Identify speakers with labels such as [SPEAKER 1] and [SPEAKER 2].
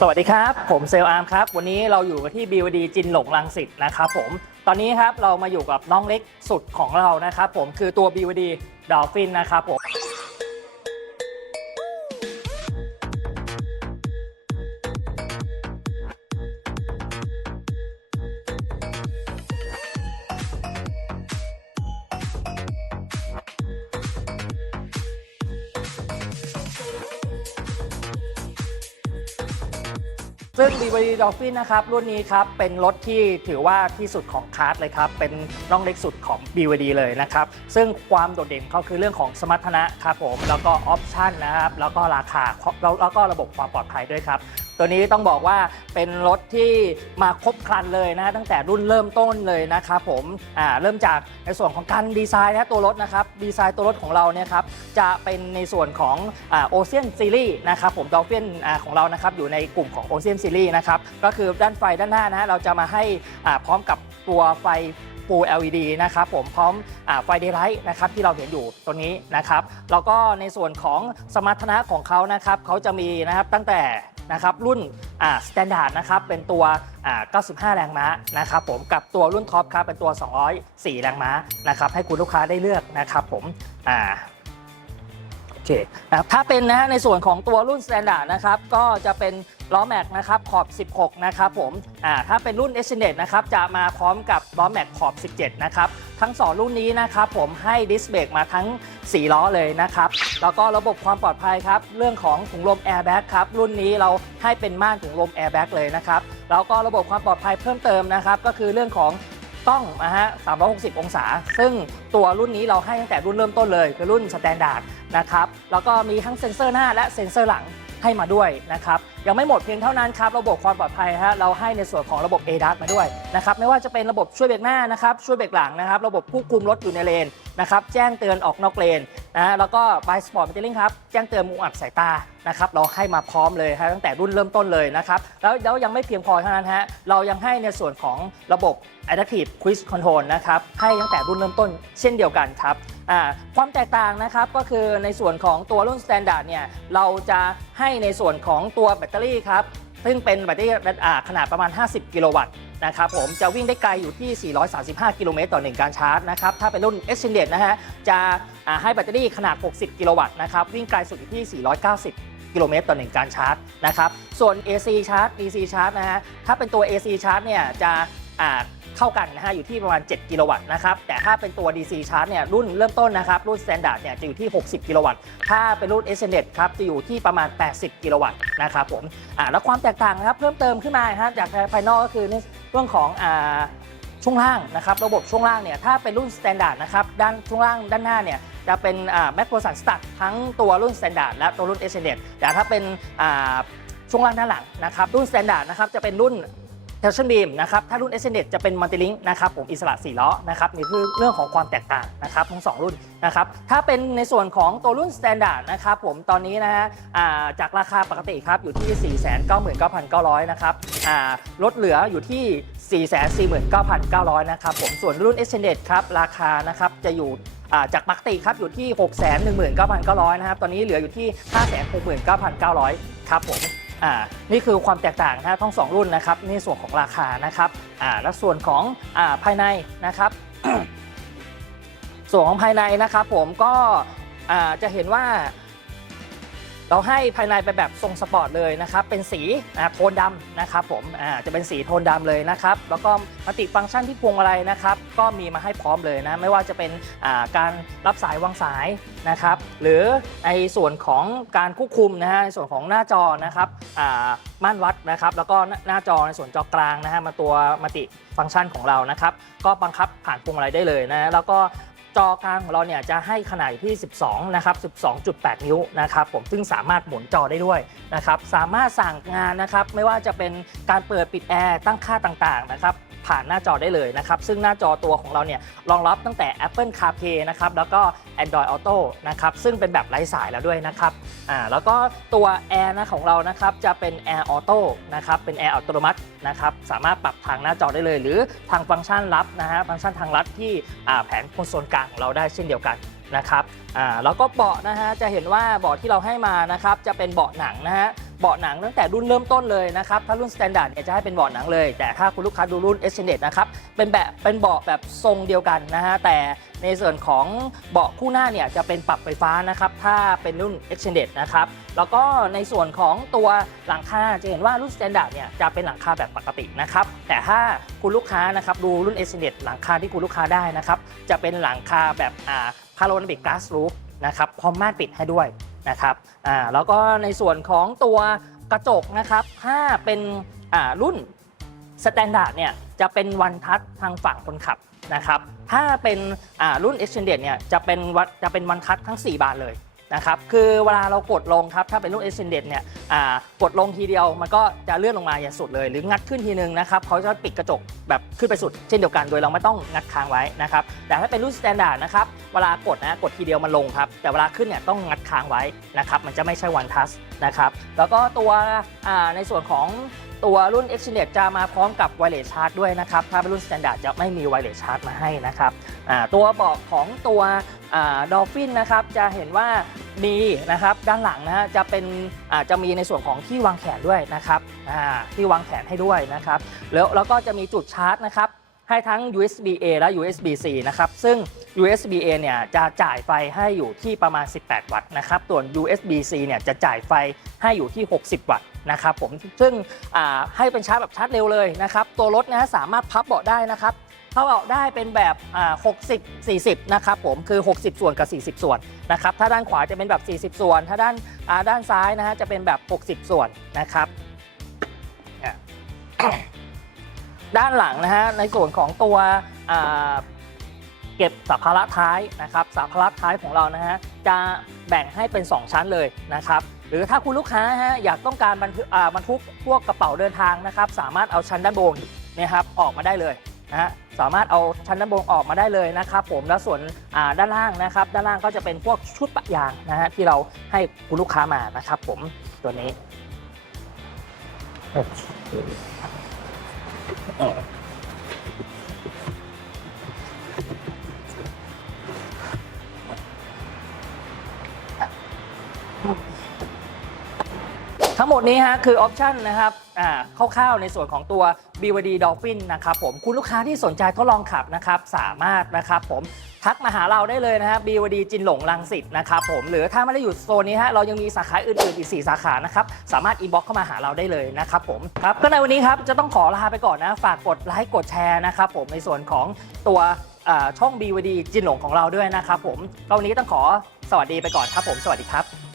[SPEAKER 1] สวัสดีครับ ผมเซลอาร์มครับ วันนี้เราอยู่กันที่ BVD จินหลงลังสิตนะครับผม ตอนนี้ครับเรามาอยู่กับน้องเล็กสุดของเรานะครับผมคือตัว b ีวดีดอลฟินนะครับผม ซึ่ง BVD Dolphin นะครับรุ่นนี้ครับเป็นรถที่ถือว่าที่สุดของคาร์ดเลยครับเป็นน้องเล็กสุดของ BVD เลยนะครับซึ่งความโดดเด่นเขาคือเรื่องของสมรรถนะครับผมแล้วก็ออปชันนะครับแล้วก็ราคาแล้วแล้วก็ระบบความปลอดภัยด้วยครับตัวนี้ต้องบอกว่าเป็นรถที่มาครบครันเลยนะตั้งแต่รุ่นเริ่มต้นเลยนะครับผมอ่าเริ่มจากในส่วนของการดีไซน์นะตัวรถนะครับดีไซน์ตัวรถของเราเนี่ยครับจะเป็นในส่วนของโอเชียนซีรีส์นะครับผมดอลฟินของเรานะครับอยู่ในกลุ่มของโอเชียนซีรีส์นะครับก็คือด้านไฟด้านหน้านะฮะเราจะมาให้พร้อมกับตัวไฟ Full LED นะครับผมพร้อมอไฟเดย์ไลท์นะครับที่เราเห็นอยู่ตัวนี้นะครับแล้วก็ในส่วนของสมรรถนะของเขานะครับเขาจะมีนะครับตั้งแต่นะครับรุ่นสแตนดาร์ดนะครับเป็นตัว 95 แรงม้านะครับผมกับตัวรุ่นท็อปครับเป็นตัว 204 แรงม้านะครับให้คุณลูกค้าได้เลือกนะครับผมอ่าโอเคนะครับถ้าเป็นนะฮะในส่วนของตัวรุ่น Standard นะครับก็จะเป็น ล้อแม็กนะครับขอบ 16 นะครับผมอ่าถ้าเป็นรุ่น e x t e n d e d นะครับจะมาพร้อมกับล้อแม็กขอบ 17 นะครับทั้ง 2 รุ่นนี้นะครับผมให้ดิสเบรกมาทั้ง 4 ล้อเลยนะครับ แล้วก็ระบบความปลอดภัยครับ เรื่องของถุงลมแอร์แบ็กครับ รุ่นนี้เราให้เป็นม่านถุงลมแอร์แบ็กเลยนะครับ แล้วก็ระบบความปลอดภัยเพิ่มเติมนะครับ ก็คือเรื่องของกล้องนะฮะ 360 องศา ซึ่งตัวรุ่นนี้เราให้ตั้งแต่รุ่นเริ่มต้นเลย คือรุ่นสแตนดาร์ดนะครับ แล้วก็มีทั้งเซ็นเซอร์หน้าและเซ็นเซอร์หลัง ให้มาด้วยนะครับยังไม่หมดเพียงเท่านั้นครับระบบความปลอดภัยฮะเราให้ในส่วนของระบบ ADAS มาด้วยนะครับไม่ว่าจะเป็นระบบช่วยเบรกหน้านะครับช่วยเบรกหลังนะครับระบบควบคุมรถอยู่ในเลนนะครับแจ้งเตือนออกนอกเลน นะแล้วก็ by sport metering ครับแจ้งเตือนมุมอับสายตานะครับเราให้มาพร้อมเลยฮะตั้งแต่รุ่นเริ่มต้นเลยนะครับแล้วแล้วยังไม่เพียงพอเท่านั้นฮะเรายังให้ในส่วนของระบบ Adaptive Cruise Control นะครับให้ตั้งแต่รุ่นเริ่มต้นเช่นเดียวกันครับความแตกต่างนะครับก็คือในส่วนของตัวรุ่น Standard เนี่ยเราจะให้ในส่วนของตัวแบตเตอรี่ครับซึ่งเป็นแบตเตอรี่อ่าขนาดประมาณ 50 กิโลวัตต์ นะครับผมจะวิ่งได้ไกลอยู่ที่ 435 กิโลเมตรต่อ 1 การชาร์จนะครับถ้าเป็นรุ่น s c e n d e นะฮะจะให้แบตเตอรี่ขนาด 60 กิโลวัตต์นะครับวิ่งไกลสุดอยู่ที่ 490กิโลเมตรต่อ 1 การชาร์จนะครับ ส่วน AC ชาร์จ DC ชาร์จนะฮะ ถ้าเป็นตัว AC ชาร์จเนี่ยจะ เท่ากันนะฮะอยู่ที่ประมาณ 7 กิโลวัตต์นะครับแต่ถ้าเป็นตัว DC ชาร์จเนี่ยรุ่นเริ่มต้นนะครับรุ่น Standard เนี่ยจะอยู่ที่ 60 กิโลวัตต์ถ้าเป็นรุ่น Extended ครับจะอยู่ที่ประมาณ 80 กิโลวัตต์นะครับผมอ่าแล้วความแตกต่างนะครับเพิ่มเติมขึ้นมาครับจากภายนอกก็คือในเรื่องของอ่าช่วงล่างนะครับระบบช่วงล่างเนี่ยถ้าเป็นรุ่น Standard นะครับด้านช่วงล่างด้านหน้าเนี่ยจะเป็นแมคโครสันสตัดทั้งตัวรุ่น Standard และตัวรุ่น s n e t แต่ถ้าเป็นช่วงล่างด้านหลังนะครับรุ่น Standard นะครับจะเป็นรุ่น t e l s i o n Beam นะครับถ้ารุ่น Extended จะเป็น Multilink นะครับผมอิสระ4ล้อนะครับนี่คือเรื่องของความแตกต่างนะครับทั้งสองรุ่นนะครับถ้าเป็นในส่วนของตัวรุ่น Standard นะครับผมตอนนี้นะฮะจากราคาปกติครับอยู่ที่ 499,900นะครับลดเหลืออยู่ที่ 449,900นะครับผมส่วนรุ่น Extended ครับราคานะครับจะอยู่จากปกติครับอยู่ที่ 619,900นะครับตอนนี้เหลืออยู่ที่ 569,900ครับผม อ่านี่คือความแตกต่างนะทั้งสองรุ่นนะครับนี่ส่วนของราคานะครับอ่าและส่วนของอ่าภายในนะครับ ส่วนของภายในนะครับผมก็อ่าจะเห็นว่า เราให้ภายในไปแบบทรงสปอร์ตเลยนะครับ เป็นสีโทนดำนะครับผมจะเป็นสีโทนดำเลยนะครับ แล้วก็มัติฟังก์ชันที่พวงมาลัยนะครับ ก็มีมาให้พร้อมเลยนะ ไม่ว่าจะเป็นการรับสายวางสายนะครับ หรือในส่วนของการควบคุมนะฮะในส่วนของหน้าจอนะครับอ่าม่านวัดนะครับ แล้วก็หน้าจอในส่วนจอกลางนะฮะมาตัวมัติฟังก์ชันของเรานะครับ ก็บังคับผ่านพวงมาลัยได้เลยนะ แล้วก็ จอกลางของเราเนี่ยจะให้ขนาดอยู่ที่ 12 นะครับ 12.8 นิ้วนะครับ ผมซึ่งสามารถหมุนจอได้ด้วยนะครับ สามารถสั่งงานนะครับ ไม่ว่าจะเป็นการเปิดปิดแอร์ตั้งค่าต่างๆนะครับ ผ่านหน้าจอได้เลยนะครับ ซึ่งหน้าจอตัวของเราเนี่ยรองรับตั้งแต่ Apple CarPlay นะครับ แล้วก็ Android Auto นะครับ ซึ่งเป็นแบบไร้สายแล้วด้วยนะครับ อ่า แล้วก็ตัว Air นะของเรานะครับ จะเป็น Air Auto นะครับ เป็น Air อัตโนมัตินะครับ สามารถปรับทางหน้าจอได้เลย หรือทางฟังก์ชันลับนะฮะ ฟังก์ชันทางลัดที่อ่าแผนคอนโซลกลางของเราได้เช่นเดียวกันนะครับ อ่า แล้วก็เบาะนะฮะ จะเห็นว่าเบาะที่เราให้มานะครับ จะเป็นเบาะหนังนะฮะ เบาะหนังตั้งแต่รุ่นเริ่มต้นเลยนะครับ ถ้ารุ่น Standard เนี่ยจะให้เป็นเบาะหนังเลย แต่ถ้าคุณลูกค้าดูรุ่น Extended นะครับเป็นแบบเป็นเบาะแบบทรงเดียวกันนะฮะแต่ในส่วนของเบาะคู่หน้าเนี่ยจะเป็นปรับไฟฟ้านะครับถ้าเป็นรุ่น Extended นะครับแล้วก็ในส่วนของตัวหลังคาจะเห็นว่ารุ่น Standard เนี่ยจะเป็นหลังคาแบบปกตินะครับแต่ถ้าคุณลูกค้านะครับดูรุ่น Extended หลังคาที่คุณลูกค้าได้นะครับจะเป็นหลังคาแบบอ่า Panoramic Glass Roof นะครับพร้อมม่านปิดให้ด้วย นะครับอ่าแล้วก็ในส่วนของตัวกระจกนะครับ ถ้าเป็นอ่ารุ่นสแตนดาร์ดเนี่ยจะเป็นวันทัชทางฝั่งคนขับนะครับ ถ้าเป็นอ่ารุ่น Extended เนี่ยจะเป็นวัดจะเป็นวันทัชทั้ง 4 บานเลย นะครับคือเวลาเรากดลงครับถ้าเป็นรุ่น Extended เนี่ยกดลงทีเดียวมันก็จะเลื่อนลงมาอย่างสุดเลย หรืองัดขึ้นทีนึงนะครับเขาจะปิดกระจกแบบขึ้นไปสุดเช่นเดียวกันโดยเราไม่ต้องงัดค้างไว้นะครับแต่ถ้าเป็นรุ่น Standard นะครับเวลากดนะกดทีเดียวมันลงครับแต่เวลาขึ้นเนี่ยต้องงัดค้างไว้นะครับมันจะไม่ใช่วันทัชนะครับแล้วก็ตัวในส่วนของ ตัวรุ่น Extended จะมาพร้อมกับ Wireless Charge ด้วยนะครับ ถ้าเป็นรุ่น Standard จะไม่มี Wireless Charge มาให้นะครับตัวเบาะของตัวอ่า Dolphin นะครับจะเห็นว่ามีนะครับด้านหลังนะฮะจะเป็นอาจะมีในส่วนของที่วางแขนด้วยนะครับที่วางแขนให้ด้วยนะครับแล้วแล้วก็จะมีจุดชาร์จนะครับ ให้ทั้ง USB A และ USB C นะครับ ซึ่ง USB A เนี่ยจะจ่ายไฟให้อยู่ที่ประมาณ 18 วัตต์นะครับ ส่วน USB C เนี่ยจะจ่ายไฟให้อยู่ที่ 60 วัตต์นะครับผม ซึ่งให้เป็นชาร์จแบบชาร์จเร็วเลยนะครับ ตัวรถนะสามารถพับเบาะได้นะครับพับเบาะได้เป็นแบบ 60 40 นะครับผม คือ 60 ส่วนกับ 40 ส่วนนะครับ ถ้าด้านขวาจะเป็นแบบ 40 ส่วน ถ้าด้านด้านซ้ายนะฮะจะเป็นแบบ 60 ส่วนนะครับ ด้านหลังนะฮะในส่วนของตัวเก็บสัมภาระท้ายนะครับสัมภาระท้ายของเรานะฮะจะแบ่งให้เป็น 2 ชั้นเลยนะครับหรือถ้าคุณลูกค้าฮะอยากต้องการบรรทุกบรรทุกพวกกระเป๋าเดินทางนะครับสามารถเอาชั้นด้านบนนี่ยครับออกมาได้เลยนะฮะสามารถเอาชั้นด้านบนออกมาได้เลยนะครับผมแล้วส่วนด้านล่างนะครับด้านล่างก็จะเป็นพวกชุดปะยางนะฮะที่เราให้คุณลูกค้ามานะครับผมตัวนี้ ทั้งหมดนี้ฮะคือออปชันนะครับอ่าคร่าวๆในส่วนของตัว BYD Dolphin นะครับผมคุณลูกค้าที่สนใจทดลองขับนะครับ สามารถนะครับผม ทักมาหาเราได้เลยนะฮะบีวดีจินหลงลังสิตนะครับผมหรือถ้าไม่ได้อยู่โซนนี้ฮะเรายังมีสาขาอื่นๆอีก 4 สาขานะครับสามารถอินบ็อกเข้ามาหาเราได้เลยนะครับผมครับก็ในวันนี้ครับจะต้องขอลาไปก่อนนะฝากกดไลค์กดแชร์นะครับผมในส่วนของตัวอ่าช่อง BYD จินหลงของเราด้วยนะครับผมก็วันนี้ต้องขอสวัสดีไปก่อนครับผมสวัสดีครับ